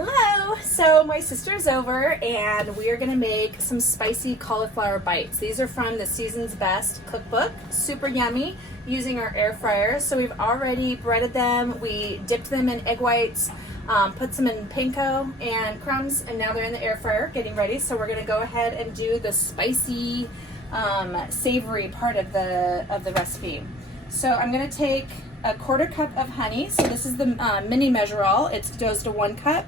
Hello! So my sister's over and we are going to make some spicy cauliflower bites. These are from the Season's Best cookbook. Super yummy using our air fryer. So we've already breaded them. We dipped them in egg whites, put some in panko and crumbs, and now they're in the air fryer getting ready. So we're going to go ahead and do the spicy, savory part of the recipe. So I'm going to take a 1/4 cup of honey. So this is the mini measure all. It goes to 1 cup.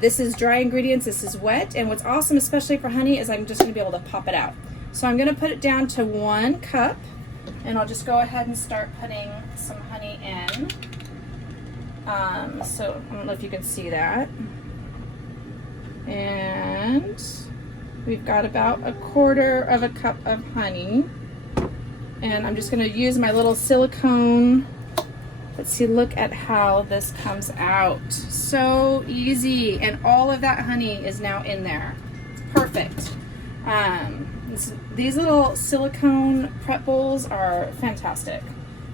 This is dry ingredients, this is wet, and what's awesome, especially for honey, is I'm just going to be able to pop it out. So I'm going to put it down to 1 cup, and I'll just go ahead and start putting some honey in. So I don't know if you can see that. And we've got about 1/4 cup of honey. And I'm just going to use my little silicone. Let's see, look at how this comes out. So easy. And all of that honey is now in there. It's perfect. These little silicone prep bowls are fantastic.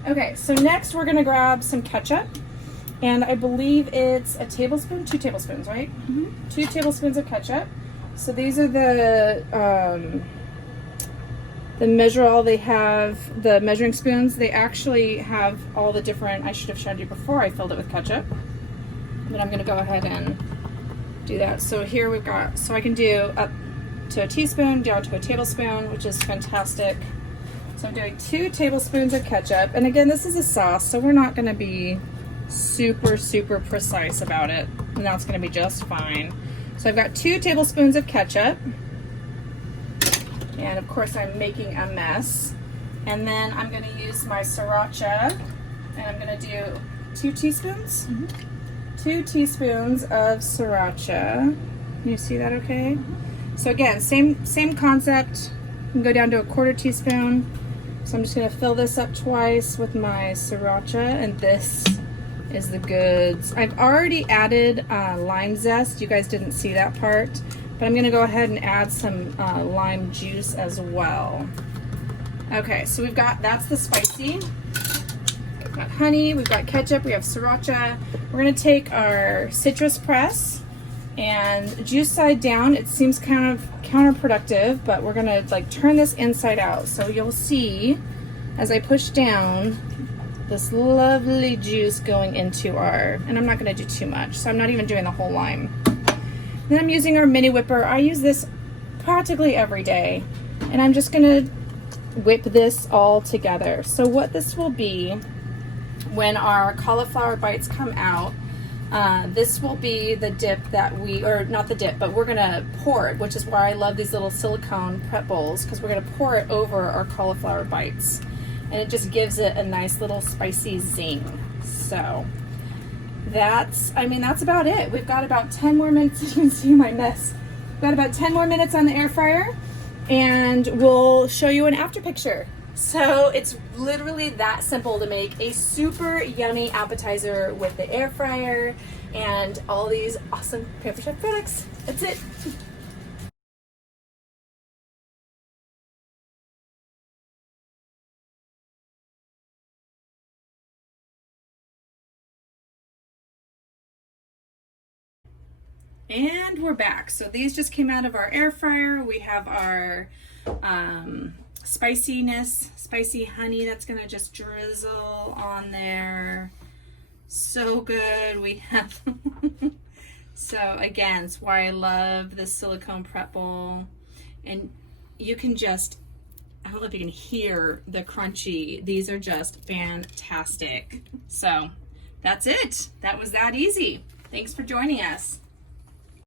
Okay, so next we're going to grab some ketchup. And I believe it's a tablespoon, 2 tablespoons, right? Mm-hmm. 2 tablespoons of ketchup. So these are the measure all. They have the measuring spoons. They actually have all the different, I should have showed you before I filled it with ketchup, but I'm going to go ahead and do that. So here we've got, so I can do up to a teaspoon, down to a tablespoon, which is fantastic. So I'm doing 2 tablespoons of ketchup. And again, this is a sauce, so we're not going to be super precise about it. And that's going to be just fine. So I've got 2 tablespoons of ketchup. And of course I'm making a mess. And then I'm going to use my sriracha, and I'm going to do 2 teaspoons. Mm-hmm. 2 teaspoons of sriracha. Can you see that okay? Mm-hmm. So again, same concept. You can go down to 1/4 teaspoon. So I'm just going to fill this up twice with my sriracha, and this is the goods. I've already added lime zest. You guys didn't see that part. But I'm going to go ahead and add some lime juice as well. Okay, so we've got, that's the spicy. We've got honey, we've got ketchup, we have sriracha. We're going to take our citrus press and juice side down. It seems kind of counterproductive, but we're going to like turn this inside out. So you'll see as I push down this lovely juice going into our, and I'm not going to do too much, so I'm not even doing the whole lime. Then I'm using our mini whipper. I use this practically every day. And I'm just gonna whip this all together. So what this will be when our cauliflower bites come out, this will be the dip that we, or not the dip, but we're gonna pour it, which is why I love these little silicone prep bowls, because we're gonna pour it over our cauliflower bites. And it just gives it a nice little spicy zing. So that's about it. We've got about 10 more minutes. You can see my mess. We've got about 10 more minutes on the air fryer, and we'll show you an after picture. So it's literally that simple to make a super yummy appetizer with the air fryer and all these awesome Pampered Chef products. That's it. And we're back. So these just came out of our air fryer. We have our spicy honey that's gonna just drizzle on there. So good. We have so again, it's why I love this silicone prep bowl. And you can just, I don't know if you can hear the crunchy. These are just fantastic. So that's it. That was that easy. Thanks for joining us.